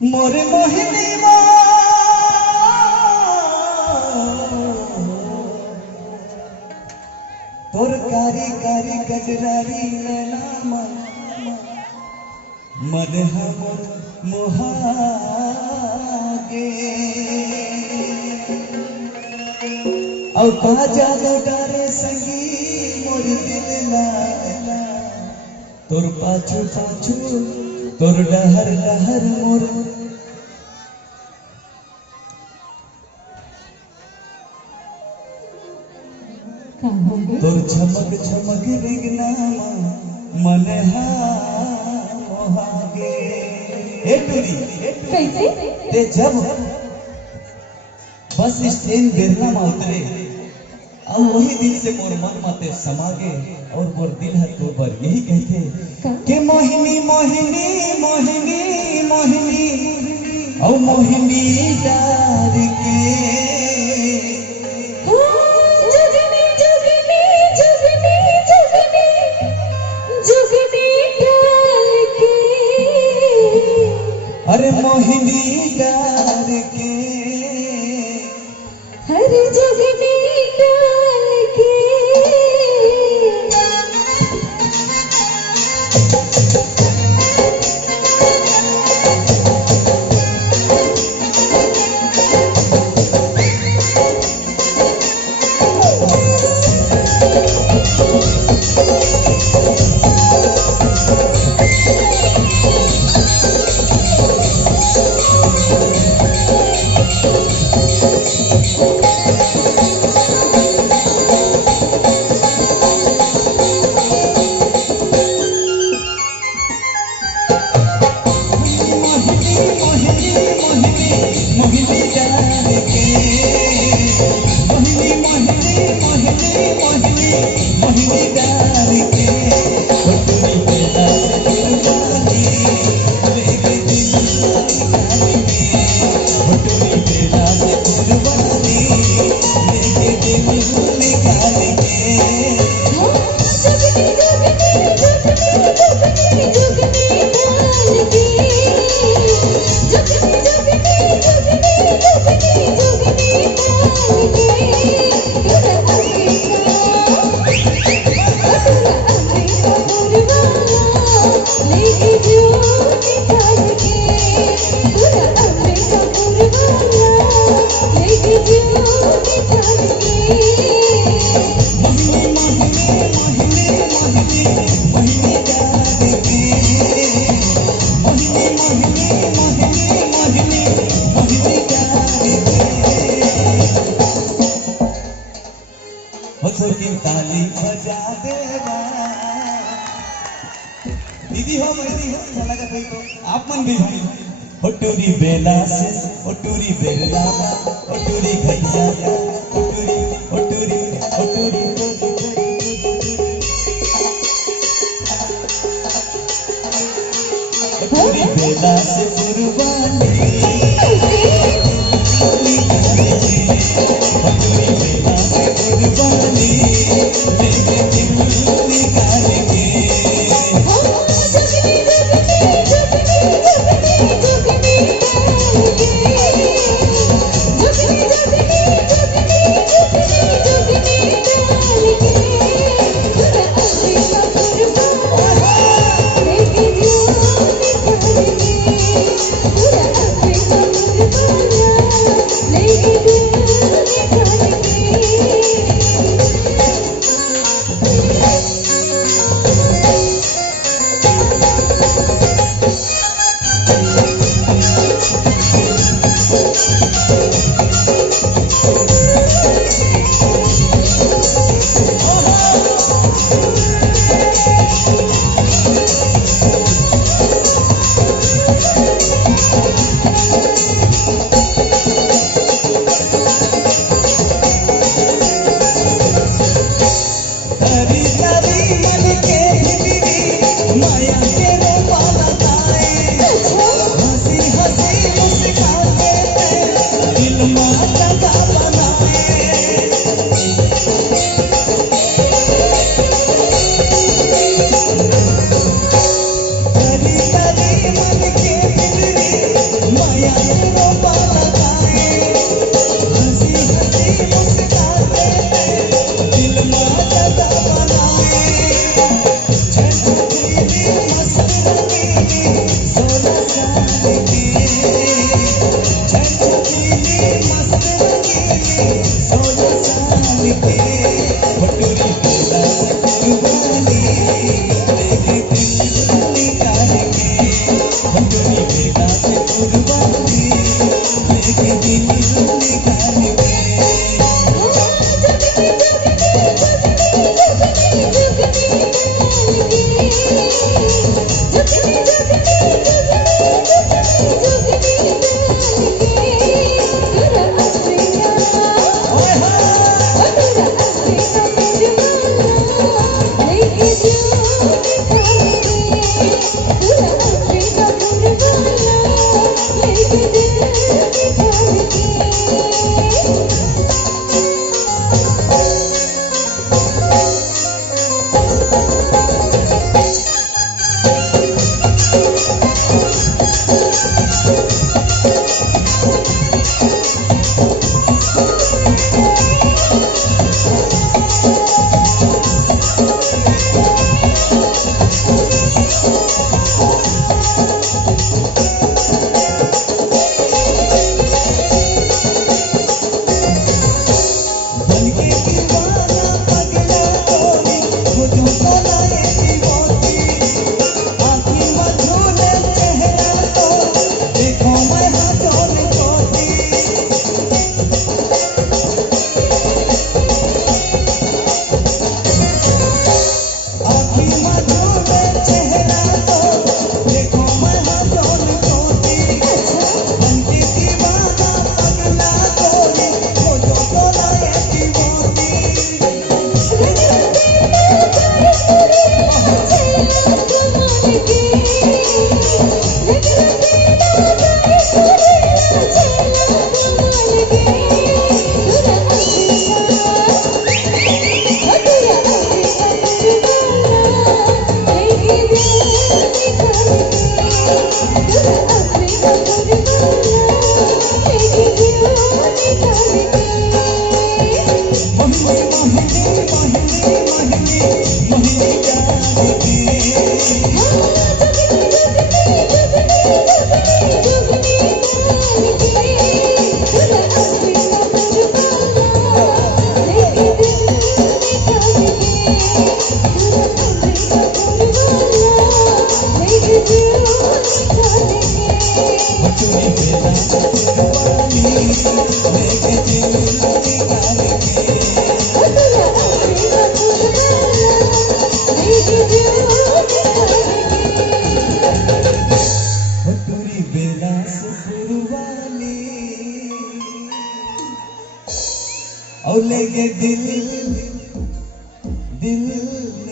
मोरे मोहिनी तोर कारी कारी गजरारी नैना मन हम मोहागे और बाजा डारे संगी मोर दिल ला तोर पाछू पाछू तोर डहर डहर मोर तोर चमक चमक रिगना मन मोहागे ए टूरी कैसे ते जब बस स्टैंड बेरना में उतरे और वही दिल से मोर मन माते समागे और मोर दिल है तो पर यही कहते कि मोहिनी मोहिनी मोहिनी मोहिनी और मोहिनी डार के जुगनी जुगनी जुगनी जुगनी जुगनी डाल के अरे मोहिनी डार के हर जुगनी डाल के ताली बजा देगा दीदी हो मेरी हो अच्छा लगा तो आप मन भी होटूरी बेला से होटूरी बेला होटूरी घटिया होटूरी होटूरी होटूरी होटूरी बेला से कुर्बानी होटूरी बेला से कुर्बानी मेरे दिल निकाल के और लेके दिल दिल